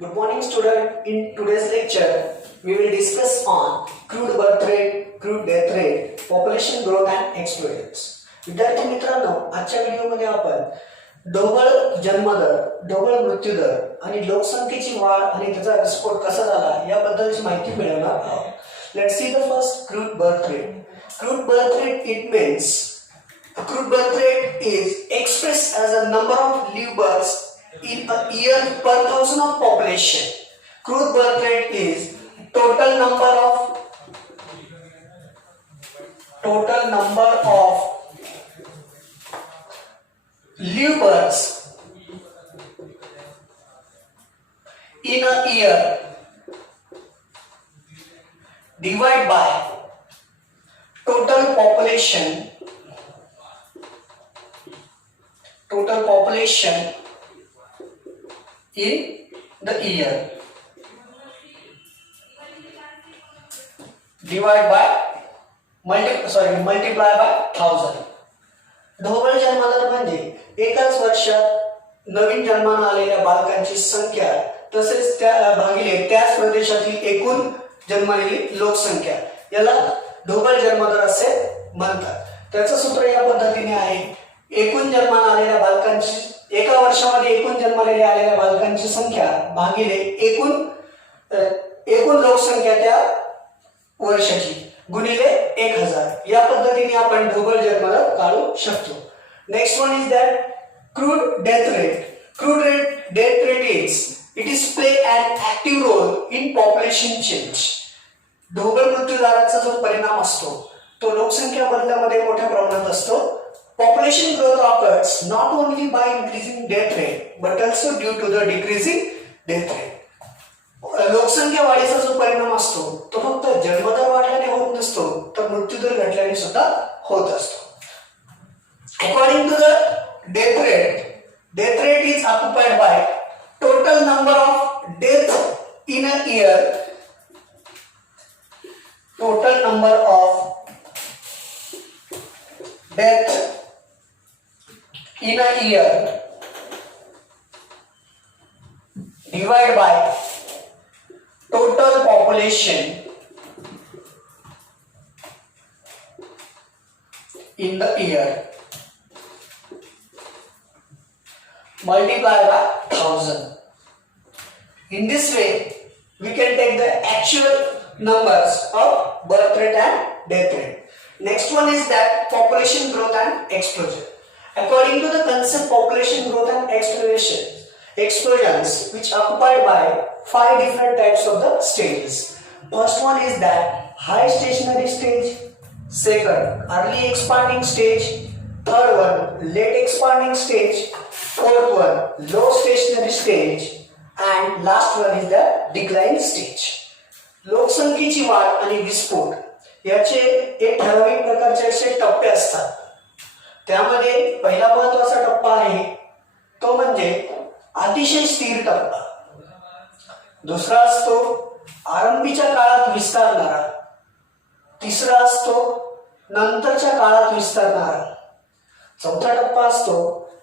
Good morning student. In today's lecture, we will discuss on crude birth rate, crude death rate, population growth and explosions. विद्यार्थी मित्रांनो, आजच्या व्हिडिओमध्ये आपण ढोबळ जन्मदर, ढोबळ मृत्यूदर आणि लोकसंख्येची वाढ आणि त्याचा विस्फोट कसा झाला याबद्दलची माहिती मिळवणार आहोत. Let's see the first crude birth rate. Crude birth rate crude birth rate is expressed as a number of live births in a year per thousand of population. Crude birth rate is total number of live births in a year divided by total population in the year multiply by 1000. ढोबळ जन्मदर म्हणजे एकाच वर्षात नवीन जन्माला आलेल्या बालकांची संख्या तसेच त्या भागिले त्याच प्रदेशातील एकूण जन्मलेली लोकसंख्या याला ढोबळ जन्मदर असे म्हणतात. त्याचं सूत्र या पद्धतीने आहे. एकूण जन्माला आलेल्या बालकांची एका वर्षामध्ये एकूण जन्मलेल्या आलेल्या बालकांची संख्या भागिले एकूण लोकसंख्या त्या वर्षाची गुणिले 1000 या पद्धतीने आपण ढोबळ जन्मदर काढू शकतो. Next one is that crude death rate. Death rate it is play an active role in population change. ढोबळ मृत्यूदराचा जो परिणाम असतो तो लोकसंख्या बदलामध्ये मोठ्या प्रमाणात असतो. Population growth occurs not only by increasing death rate but also due to the decreasing death rate. लोकसंख्या वाढीचा जो परिणाम असतो तो फक्त जन्मदर वाढल्याने होत नसतो तर मृत्यूदर घटल्याने सुद्धा होत असतो. According to the death rate is occupied by total number of deaths in a year. Total number of deaths in a year divided by total population in the year multiply by 1000. In this way we can take the actual numbers of birth rate and death rate. Next one is that population growth and explosion. According to the concept population growth and explosions which occupied by 5 different types of the stages. First one is that high stationary stage, second early expanding stage, third one late expanding stage, fourth one low stationary stage and last one is the decline stage. लोकसंख्येची वाढ आणि विस्फोट याचे एक ठराविक प्रकारचे असे टप्पे असतात. त्यामध्ये पहिला महत्त्वाचा टप्पा आहे तो म्हणजे अतिशय स्थिर टप्पा. दुसरा असतो आरंभीच्या काळात विस्तारणारा, तिसरा असतो नंतरच्या काळात विस्तारणारा, चौथा टप्पा असतो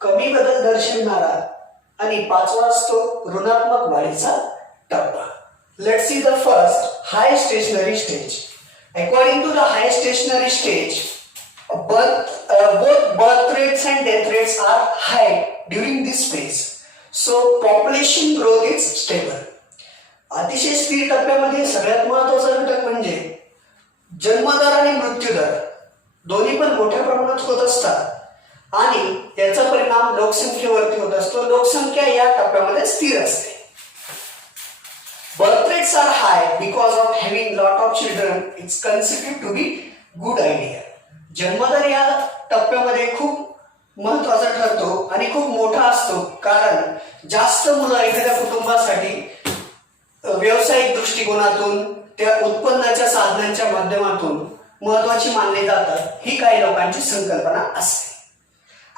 कमी बदल दर्शवणारा आणि पाचवा असतो ऋणात्मक वाढीचा टप्पा. Let's see the first high stationary stage. According to the high stationary stage, both birth rates and death rates are high during this phase. So population growth is stable. अतिशय स्थिर टप्प्यामध्ये सगळ्यात महत्त्वाचा घटक म्हणजे जन्मदर आणि मृत्यूदर दोन्ही पण मोठ्या प्रमाणात होत असतात आणि याचा परिणाम लोकसंख्येवरती होत असतो. लोकसंख्या या टप्प्यामध्ये स्थिर असते. Birth rates are high because of having lot of children. It's considered to be good idea. जन्मदर या टप्प्यामध्ये खूप महत्त्वाचा ठरतो आणि खूप मोठा असतो कारण जास्त मुलं एखाद्या कुटुंबासाठी व्यावसायिक दृष्टिकोनातून त्या उत्पन्नाच्या साधनांच्या माध्यमातून महत्त्वाची मानली जातात ही काही लोकांची संकल्पना असते.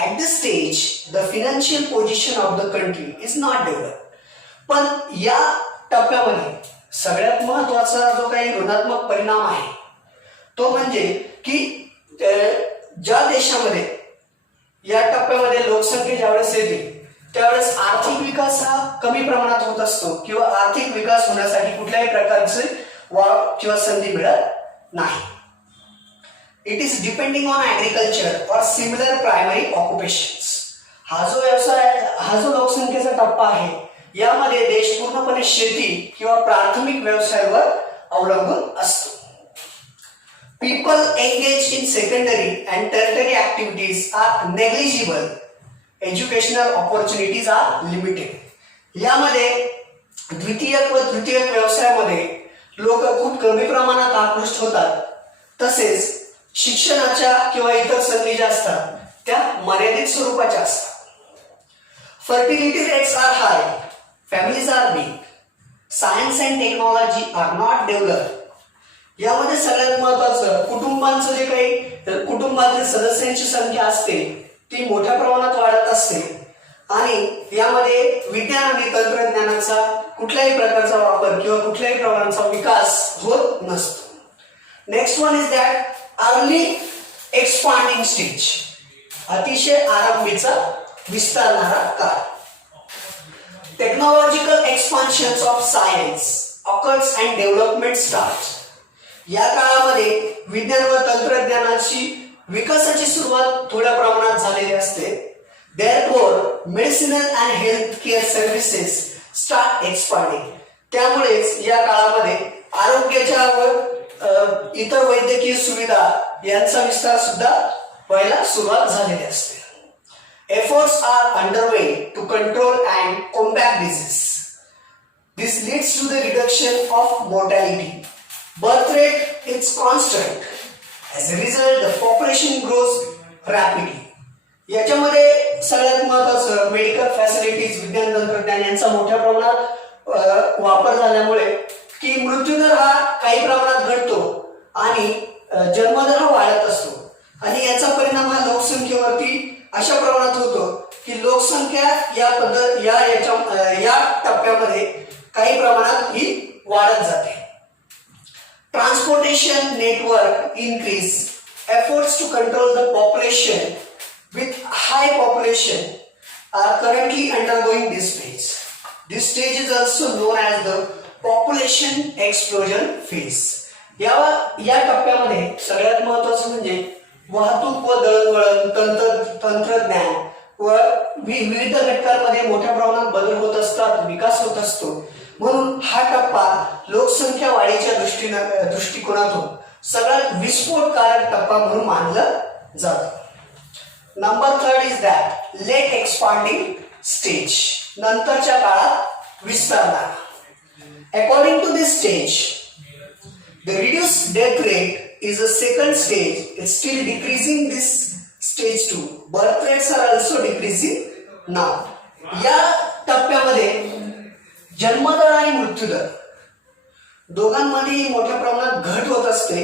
At this stage, the financial position of the country is not developed. पण या टप्प्यामध्ये सगळ्यात महत्त्वाचा जो काही ऋणात्मक परिणाम आहे तो म्हणजे की ज्या देशामध्ये या टप्प्यामध्ये लोकसंख्या ज्यावेळेस येते त्यावेळेस आर्थिक विकास हा कमी प्रमाणात होत असतो किंवा आर्थिक विकास होण्यासाठी कुठल्याही प्रकारचे वाव किंवा संधी मिळत नाही. It is depending on agriculture और सिमिलर प्रायमरी ऑक्युपेशन्स. हा जो लोकसंख्येचा टप्पा आहे यामध्ये देश पूर्णपणे शेती किंवा प्राथमिक व्यवसायावर अवलंबून असतो. People engaged in secondary and tertiary activities are negligible. Educational opportunities are limited. यामध्ये द्वितीयक व तृतीयक व्यवसायामध्ये लोक खूप कमी प्रमाणात आकृष्ट होतात. तसेच शिक्षणाच्या किंवा इतर संधी ज्या असतात त्या मर्यादित स्वरूपाच्या असतात. Fertility rates are high. Families are big. Science and technology are not developed. यामध्ये सगळ्यात महत्वाचं कुटुंबांचं जे काही कुटुंबातील सदस्यांची संख्या असते ती मोठ्या प्रमाणात वाढत असते आणि यामध्ये विज्ञान आणि तंत्रज्ञानाचा कुठल्याही प्रकारचा वापर किंवा कुठल्याही प्रकारचा विकास होत नसतो. Next one is that early expanding stage. अतिशय आरंभीचा विस्तारणारा काळ. Technological expansion of science occurs and development start. या काळामध्ये विज्ञान व तंत्रज्ञानाची विकासाची सुरुवात थोड्या प्रमाणात झालेली असते. Therefore medicinal and health care services start expanding. त्यामुळेच या काळामध्ये आरोग्याच्या व इतर वैद्यकीय सुविधा यांचा विस्तार सुद्धा व्हायला सुरुवात झालेली असते. Efforts are underway to control and combat disease. This leads to the reduction of mortality. Birth rate is constant. As a result, the population grows rapidly. याच्यामध्ये सगळ्यात महत्त्वाचं मेडिकल फॅसिलिटीज विज्ञान तंत्रज्ञान यांचा मोठ्या प्रमाणात वापर झाल्यामुळे की मृत्यूदर हा काही प्रमाणात घटतो आणि जन्मदर हा वाढत असतो आणि याचा परिणाम हा लोकसंख्येवरती अशा प्रमाणात होतो की लोकसंख्या या टप्प्यामध्ये काही प्रमाणात ही वाढत जाते. Transportation network increase. Efforts to control the population with high population are currently undergoing this phase. This stage is also known as the population explosion phase. या टप्प्यामध्ये सगळ्यात महत्त्वाचं म्हणजे वाहतूक व दळणवळण तंत्रज्ञान व विविध घटकांमध्ये मोठ्या प्रमाणात बदल होत असतात, विकास होत असतो. म्हणून हा टप्पा लोकसंख्या वाढीच्या दृष्टिकोनातून सगळ्यात विस्फोटकारक टप्पा म्हणून मानला जातो. Number 3 is that late expanding stage. नंतरच्या काळात विस्तारणारा. According to this stage the reduced death rate is a second stage. It's still decreasing this stage 2. Birth rates are also decreasing now. या टप्प्यामध्ये जन्मदर आणि मृत्यूदर दोघांमध्येही मोठ्या प्रमाणात घट होत असते.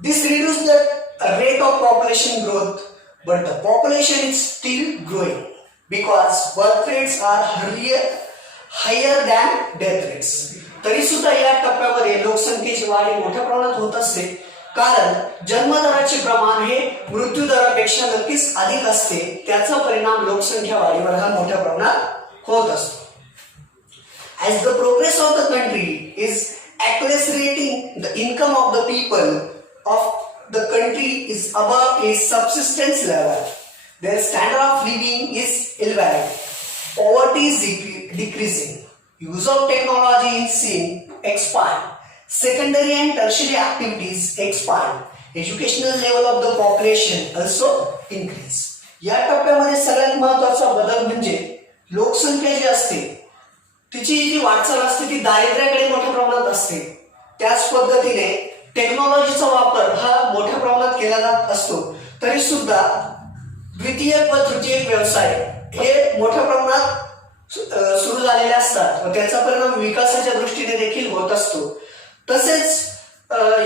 This reduce the rate of population growth but the population is still growing because birth rates are higher than death rates. तरी सुद्धा या टप्प्यामध्ये लोकसंख्येची वाढ मोठ्या प्रमाणात होत असते कारण जन्मदराचे प्रमाण हे मृत्यूदरापेक्षा नक्कीच अधिक असते. त्याचा परिणाम लोकसंख्या वाढीवर हा मोठ्या प्रमाणात होत असतो. As the progress of the country is accelerating, the income of the people of the country is above a subsistence level. Their standard of living is elevated. Poverty is decreasing. Use of technology is seen expand. Secondary and tertiary activities expand. Educational level of the population also increase. या टप्प्यामध्ये सगळ्यात महत्त्वाचा बदल म्हणजे लोकसंख्या जी असते तिची जी वाटचाल असते ती दारिद्र्याकडे मोठ्या प्रमाणात असते. त्याच पद्धतीने टेक्नॉलॉजीचा वापर हा मोठ्या प्रमाणात केला जात असतो. तरी सुद्धा द्वितीयक व तृतीयक व्यवसाय हे मोठ्या प्रमाणात सुरू झालेले असतात व त्याचा परिणाम विकासाच्या दृष्टीने देखील होत असतो. तसेच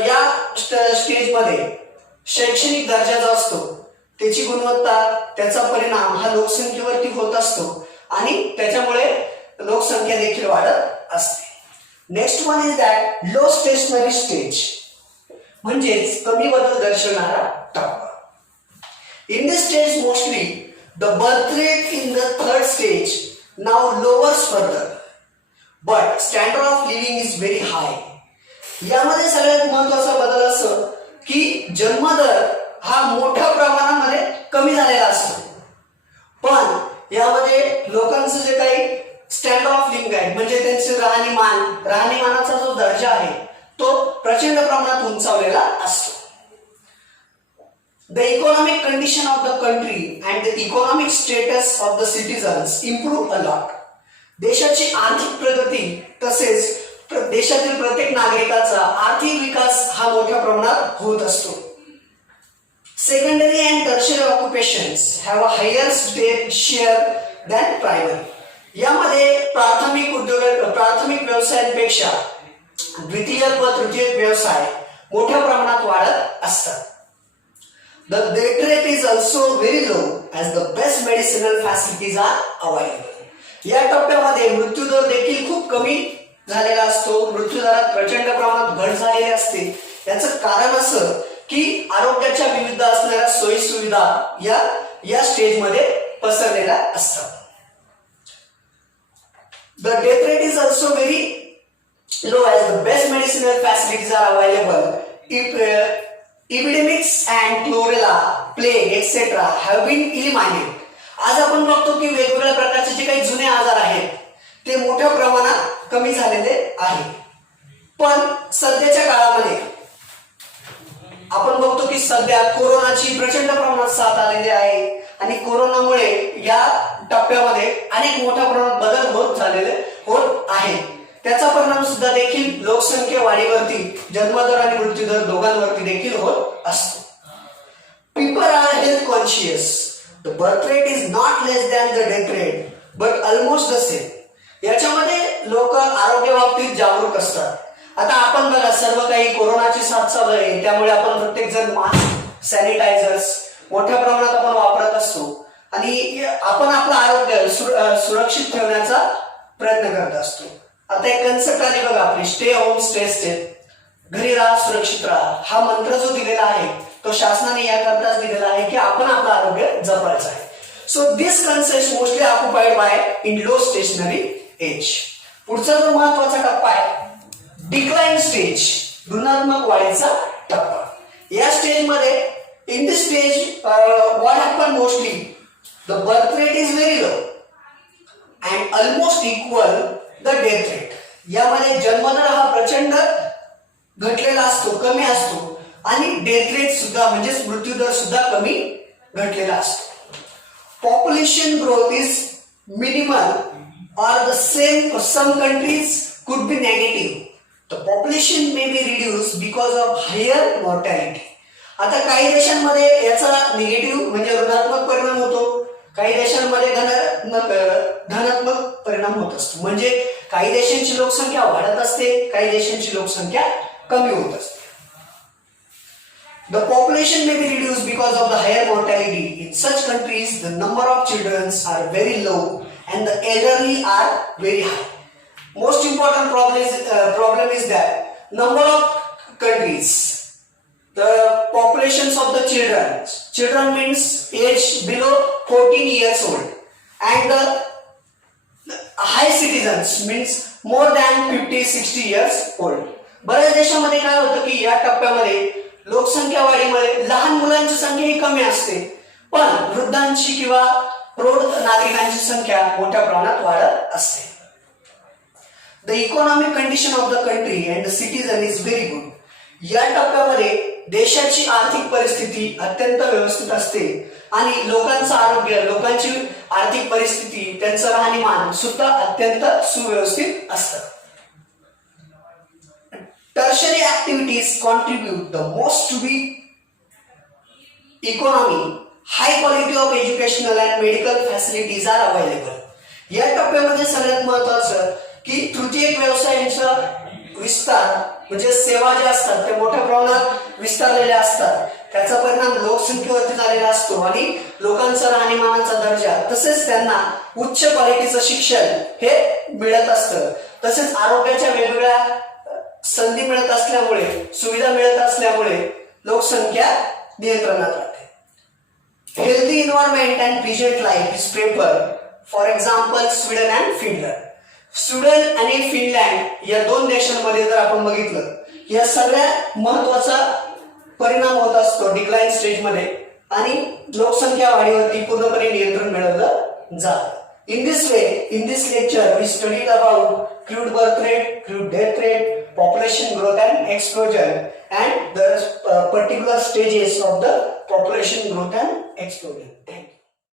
या स्टेजमध्ये शैक्षणिक दर्जा जो असतो त्याची गुणवत्ता त्याचा परिणाम हा लोकसंख्येवरती होत असतो आणि त्याच्यामुळे लोकसंख्या देखील वाढत असते. Next one is that low stationary stage म्हणजेच कमी बदल दर्शवणारा टप्पा. In this stage mostly The birth rate in the third stage now lowers further, but standard of living is very high. यामध्ये सगळ्यात महत्वाचा बदल असं की जन्मदर हा मोठ्या प्रमाणामध्ये कमी झालेला असतो, पण यामध्ये लोकांचं जे काही स्टँडर्ड ऑफ लिव्हिंग आहे म्हणजे त्यांचे राहणीमानाचा जो दर्जा आहे तो प्रचंड प्रमाणात उंचावलेला असतो. The economic condition of the country and the economic status of the citizens improve a lot. देशाची आर्थिक प्रगती तसेच देशातील प्रत्येक नागरिकाचा आर्थिक विकास हा मोठ्या प्रमाणात होत असतो. Secondary and tertiary occupations have a higher share than primary. यामध्ये प्राथमिक व्यवसायांपेक्षा द्वितीय व तृतीय व्यवसाय मोठ्या प्रमाणात वाढत असतात. The death rate is also very low as the best medicinal facilities are available. या टप्प्यामध्ये मृत्यूदर देखील खूप कमी झालेला असतो. मृत्यूदरात प्रचंड प्रमाणात घट झालेली असते. याचं कारण असं की आरोग्याच्या विविध असणाऱ्या सोयी सुविधा या स्टेजमध्ये पसरलेल्या असतात. The death rate is also very low as the best medicinal facilities are available. If epidemics and cholera, plague, etc. have been eliminated. आज आपण बघतो की वेगवेगळ्या प्रकारचे जे काही जुने आजार आहेत ते मोठ्या प्रमाणात कमी झालेले आहे. पण सध्याच्या काळामध्ये आपण बघतो की सध्या कोरोनाची प्रचंड प्रमाणात साथ आलेली आहे आणि कोरोनामुळे या टप्प्यामध्ये अनेक मोठ्या प्रमाणात बदल होत आहेत. त्याचा परिणाम सुद्धा देखील लोकसंख्या वाढीवरती जन्मदर आणि मृत्यूदर दोघांवरती देखील होत असतो. People are health conscious. The birth rate is not less than the death rate, but almost the same. याच्यामध्ये लोक आरोग्य बाबतीत जागरूक असतात. आता आपण बघा सर्व काही कोरोनाची साथ चालू आहे त्यामुळे आपण प्रत्येक जण मास्क सॅनिटायझर्स मोठ्या प्रमाणात आपण वापरत असतो आणि आपण आपलं आरोग्य सुरक्षित ठेवण्याचा प्रयत्न करत असतो. आता एक कन्सेप्ट आली बघा आपली स्टे होम स्टे सेफ, घरी राहा सुरक्षित राहा. हा मंत्र जो दिलेला आहे तो शासनाने याकरताच दिलेला आहे की आपण आपलं आरोग्य जपायचं आहे. So this concept mostly occupied by in low stationary age. पुढचा जो महत्वाचा टप्पा आहे डिक्लाइन स्टेज, ऋणात्मक वाढीचा टप्पा. या स्टेज मध्ये in this stage what happen mostly the birth rate is very low and almost equal the death rate. यामध्ये जन्मदर हा प्रचंड घटलेला असतो, कमी असतो आणि डेथ रेट सुद्धा म्हणजेच मृत्यूदर सुद्धा कमी घटलेला असतो. Population growth is minimal or the same for some countries could be negative. The population may be reduced because of higher mortality. आता काही देशांमध्ये याचा निगेटिव्ह म्हणजे ऋणात्मक परिणाम होतो, काही देशांमध्ये धनात्मक परिणाम होत असतो. म्हणजे काही देशांची लोकसंख्या वाढत असते, काही देशांची लोकसंख्या कमी होत असते. The population may be reduced because of the higher mortality. In such countries, the number of children are very low and the elderly are very high. Most important problem is that number of countries, the populations of the children means age below 14 years old, and the high citizens means more than 50-60 years old. बऱ्याच देशामध्ये काय होतं की या टप्प्यामध्ये लोकसंख्या वाढीमुळे लहान मुलांची संख्या ही कमी असते, पण वृद्धांची किंवा प्रौढ नागरिकांची संख्या मोठ्या प्रमाणात वाढत असते. The economic condition of the country and the citizen is very good. या टप्प्यामध्ये देशाची आर्थिक परिस्थिती अत्यंत व्यवस्थित असते आणि लोकांचं आरोग्य, लोकांची आर्थिक परिस्थिती, त्यांचं राहणीमान सुद्धा अत्यंत सुव्यवस्थित असतं. Tertiary activities contribute the most to the economy. High quality of educational and medical facilities are available. या टप्प्यामध्ये सगळ्यात महत्त्वाचं की तृतीयक व्यवसायांचा विस्तार म्हणजे सेवा ज्या असतात ते मोठ्या प्रमाणात विस्तारलेल्या असतात. त्याचा परिणाम लोकसंख्येवरती झालेला असतो आणि लोकांचा राहणीमानाचा दर्जा तसेच त्यांना उच्च क्वालिटीचं शिक्षण हे मिळत असतं. तसेच आरोग्याच्या वेगवेगळ्या संधी मिळत असल्यामुळे, सुविधा मिळत असल्यामुळे लोकसंख्या नियंत्रणात राहते. healthy environment and pleasant life is preferred. For example, Sweden and Finland. Sweden आणि फिनलँड या दोन देशांमध्ये जर आपण बघितलं, या सगळ्या महत्वाचा परिणाम होत असतो डिक्लाइन स्टेजमध्ये आणि लोकसंख्या वाढीवरती पूर्णपणे नियंत्रण मिळवलं जातं. In this way, in this lecture, we studied about crude birth rate, crude death rate, population growth and explosion, and the particular stages of the population growth and explosion. Thank you.